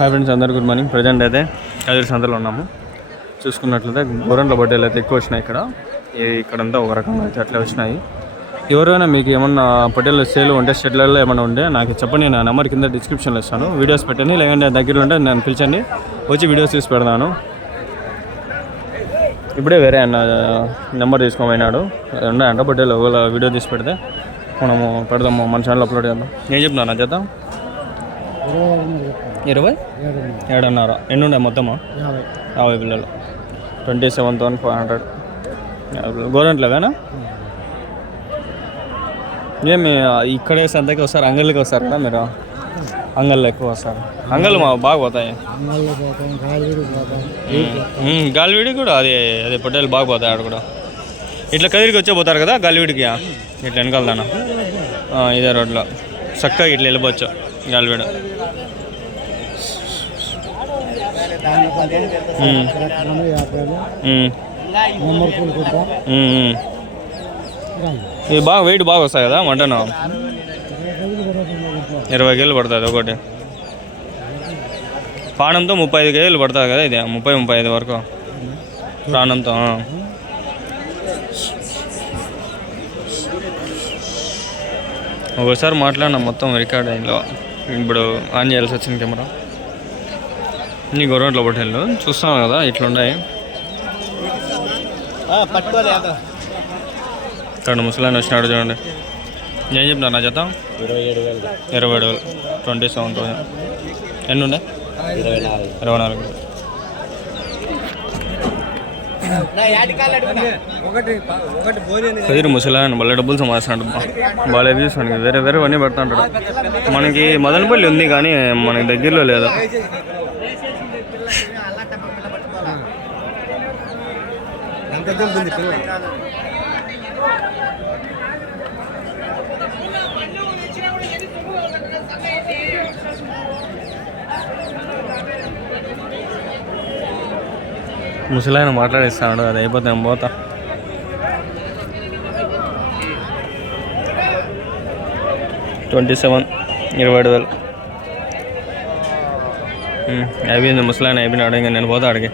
Hi friends, అందరు good morning. Present అయితే కదిరి సంతలో ఉన్నాము. చూసుకున్నట్లయితే గోరంట్ల బట్టలు అయితే ఎక్కువ వచ్చినాయి. ఇక్కడంతా ఒక రకంగా అయితే అట్లా వచ్చినాయి. ఎవరైనా మీకు ఏమన్నా పొట్టేళ్ళు సేల్ ఉంటే షెడ్లలో ఏమైనా ఉంటే నాకు చెప్పండి. నా నెంబర్ కింద డిస్క్రిప్షన్లో ఇస్తాను. వీడియోస్ పెట్టండి, లేదంటే దగ్గరలో ఉంటే నన్ను పిలిచండి, వచ్చి వీడియోస్ తీసి పెడతాను. ఇప్పుడే వేరే అన్న నెంబర్ తీసుకోమైనాడు ఉన్నాయంట పొట్టేళ్ళు. ఒకవేళ వీడియో తీసి పెడితే మనము పెడదాము, మన ఛానల్ అప్లోడ్ చేద్దాం. నేను చెప్తున్నా నా చేద్దాం 27.5 ఎన్ని ఉన్నాయి మొత్తమా? 50 పిల్లలు. 27,500 గోరంట్లేవేనా? ఏమి ఇక్కడే సంతకి వస్తారు, అంగళ్ళకి వస్తారు కదా మీరు? అంగళ్ళు ఎక్కువ వస్తారు. అంగళ్ళు మా బాగా పోతాయి. గాలివీడి కూడా అదే పొట్టేలు బాగా పోతాయి. ఆడ కూడా ఇట్లా కదిరికి వచ్చే పోతారు కదా గాలివీడికి, ఇట్లా వెనకాలదానా ఇదే రోడ్లో చక్కగా ఇట్లా వెళ్ళిపోవచ్చు గాలివీడు. ఇది బాగా వెయిట్ బాగా వస్తాయి కదా మటన్. 20 కేజీలు పడుతుంది ఒకటి. ప్రాణంతో 35 కేజీలు పడుతుంది కదా ఇది, 30-35 వరకు ప్రాణంతో. ఒకసారి మాట్లాడినా మొత్తం రికార్డ్ అయిందో. ఇప్పుడు ఆన్ చేయాల్సి వచ్చింది కెమెరా. నీ గవర్నమెంట్లో పొట్టేళ్ళు చూస్తాం కదా ఇట్లున్నాయి. ఇక్కడ ముసలాయన వచ్చినాడు చూడండి. ఏం చెప్తున్నా నా జత? 27,000. 27,000. ఎన్ని ఉన్నాయి? 24. కదిరి ముసలాయన మళ్ళీ డబ్బులు సంపాదిస్తున్నాడు. బాగా చూసాను, వేరే వేరే అన్నీ పెడుతుంటాడు. మనకి మదనపల్లి ఉంది కానీ మనకి దగ్గరలో లేదు. ముసలాయన మాట్లాడిస్తాడు, అది అయిపోతే నేను పోతా. $27,000 అయిపోయింది. ముసలాయన అయిపోయినాడు, ఇంకా నేను పోతా అడిగి.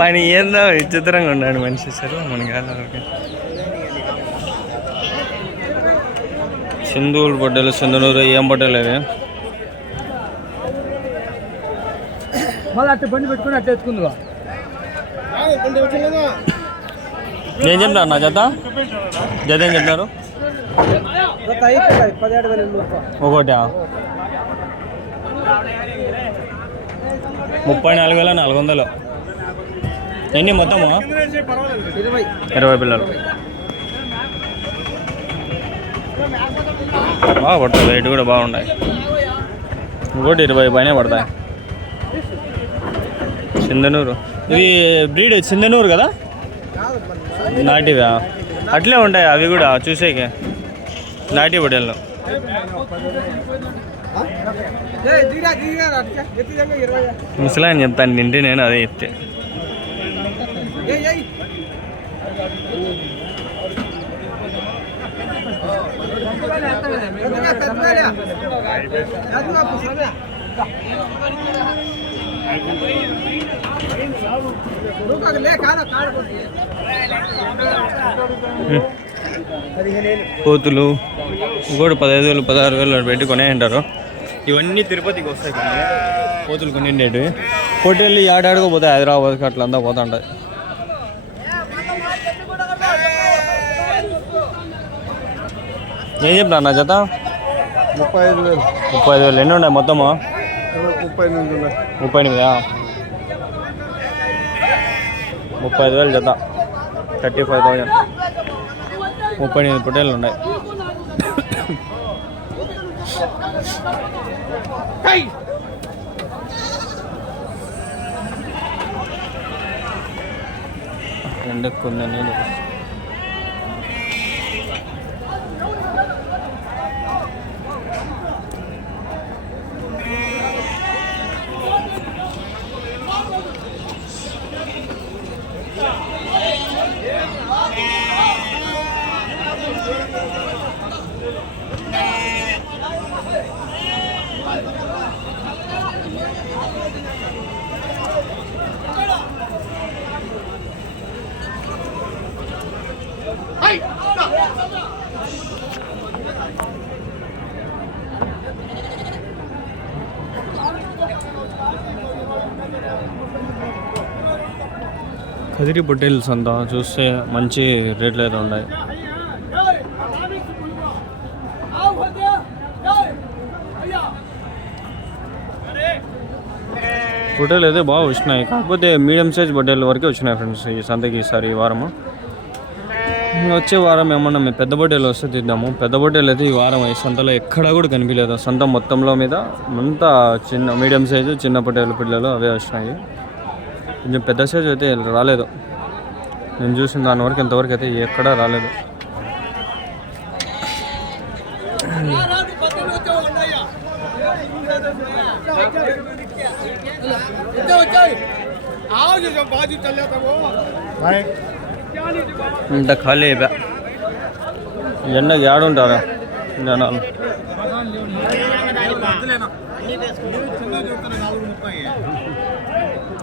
ఆయన ఏందో విచిత్రంగా ఉన్నాడు మనిషి. సరే మనకి కాదు. సింధూరు పొట్టేలు, సింధనూరు ఏం పొట్టేలు అది? ఏం చెప్తారు నా జత? జత ఏం చెప్తారు? ఒకటి 34,400. ఎన్ని మొత్తము? 20 పిల్లలు. బాగా పడుతుంది, రేటు కూడా బాగున్నాయి. ఇంకోటి 20 పైన పడతాయి. సింధనూరు ఇది బ్రీడ్ సింధనూరు కదా? నాటివా? అట్లే ఉంటాయి అవి కూడా చూసేకి, నాటి పొట్టేళ్ళు. ముసలాయని చెప్తాను నింటి, నేను అదే చెప్తే. కోతులు ఇంకోటి 15,000 16,000 పెట్టి కొనే అంటారు. ఇవన్నీ తిరుపతికి వస్తాయి కొన్ని కోతులు కొనిండేవి. పొట్టేళ్ళు ఏడాడుకో పోతాయి, హైదరాబాద్కి అట్లా అంతా పోతా ఉంటాయి. ఏం చెప్తున్నా నా జత? 35,000. ఎన్ని ఉన్నాయి మొత్తము? 38. 35,000 జత, 35,000. 38 పొట్టేళ్ళు ఉన్నాయి. ఎండకుంది నీళ్ళు. కదిరి పొట్టేల్స్ అంతా చూస్తే మంచి రేట్లు అయితే ఉన్నాయి. పొట్టేలు అయితే బాగా వచ్చినాయి, కాకపోతే మీడియం సైజ్ పొట్టేలు వరకే వచ్చినాయి ఫ్రెండ్స్ ఈ సంతకి ఈసారి ఈ వారము. వచ్చే వారం ఏమన్నా మేము పెద్ద పొట్టేలు వస్తే తిద్దాము. పెద్ద పొట్టేలు అయితే ఈ వారం ఈ సంతలో ఎక్కడా కూడా కనిపించలేదు. సంత మొత్తంలో మీద అంతా చిన్న మీడియం సైజు చిన్న పొట్టేలు పిల్లలు అవే వచ్చినాయి. కొంచెం పెద్ద సైజు అయితే రాలేదు. నేను చూసిన దాని వరకు ఇంతవరకు అయితే ఎక్కడా రాలేదు. ఇంత ఖాళీ అయిపోయా. ఎండకి ఏడుంటారా జనాలు.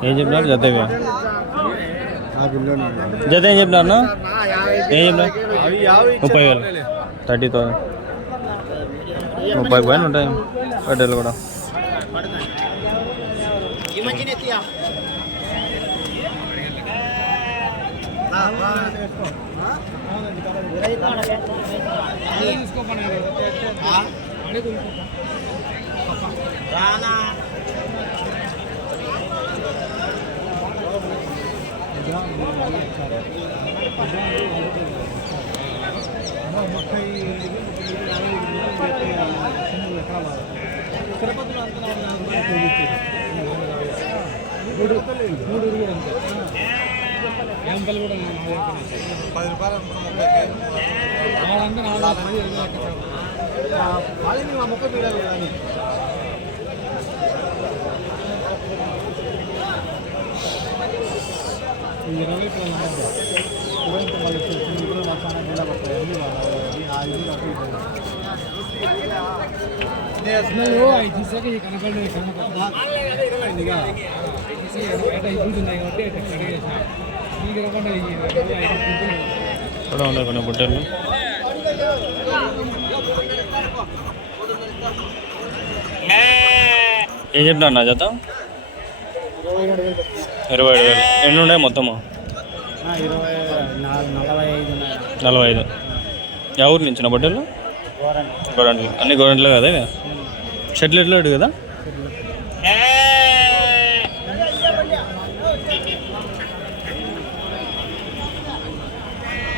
ఏం చెప్పినారు జత ఇవి? జత ఏం చెప్పినారు? ఏం చెప్పినారు? 30,000 30,000 30 పైన ఉంటాయి పట్టేలు కూడా. కూడా ఉన్నాయి కొన్ని బుట్టలు. ఏం చెప్తున్నా నా జత? 27,000. ఎన్ని ఉన్నాయి మొత్తము? 45. యా ఊరు నుంచి నా బట్టలు? గోరంట్లు. అన్ని గోరంట్లే కదా ఇవి? షర్ట్లు ఎట్లా కదా?